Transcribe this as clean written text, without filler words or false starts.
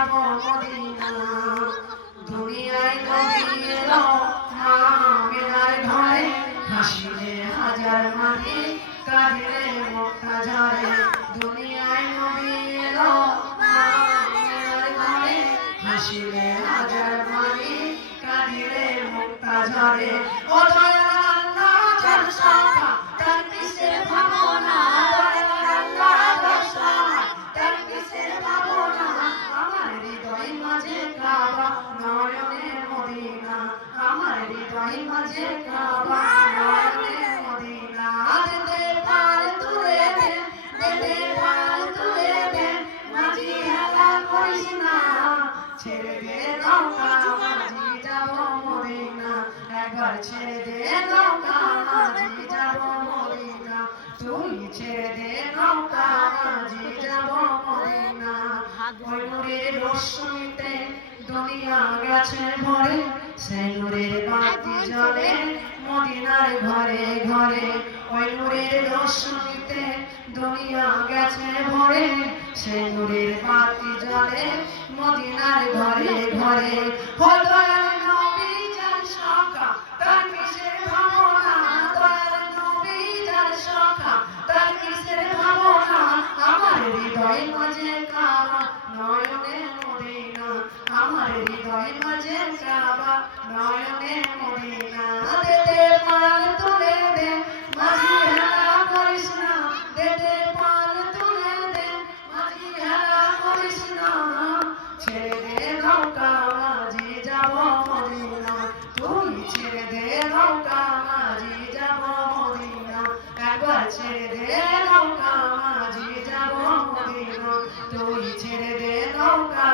যাব মদিনা দুনিয়ায় নবী এলো মা আমিনার ঘরে হাসিলে হাজার মাটি কাঁদিলে মুক্তা ঝরে দুনিয়ায় নবী এলো মা আমিনার ঘরে হাসিলে হাজার মাটি কাঁদিলে মুক্তা ঝরে ও দয়াল আল্লাহ যার সাথে তার কিসের ভাবনা দয়াল আল্লাহ যার সাথে তার কিসের ভাবনা আমার হৃদয় মাঝে কাবা নয়নে মদিনা আমার হৃদয় মাঝে কাবা নয়নে মদিনা দে পার তুলে দে দে পার তুলে দে মাঝি হেলা করিস না ছেড়ে দে নৌকা মাঝি যাব মদিনা একবার ছেড়ে দে নৌকা মাঝি যাব মদিনা তুই ছেড়ে দে নৌকা মাঝি যাব মদিনা ওই নূরের রশ্মিতে দুনিয়া গেছে ভরে সেই নূরের বাতি জ্বলে মদিনার ঘরে ঘরে ওই নূরের রশ্মিতে দুনিয়া গেছে ভরে সেই নূরের বাতি জ্বলে মদিনার ঘরে ঘরে ও দয়াল নবী যার সখা তার কিসের ভাবনা দয়াল নবী যার সখা তার কিসের ভাবনা আমার হৃদয় মাঝে কাবা নয়নে মদিনা আমার হৃদয় মাঝে কাবা নয়নে মদিনা দে দে পাল তুলে দে মাঝি হেলা করিস না দে দে পাল তুলে দে মাঝি হেলা করিস না ছেড়ে দে নৌকা মাঝি যাব মদিনা তুই ছেড়ে দে নৌকা মাঝি যাব মদিনা একবার ছেড়ে দে নৌকা মাঝি যাব মদিনা তুই ছেড়ে দে নৌকা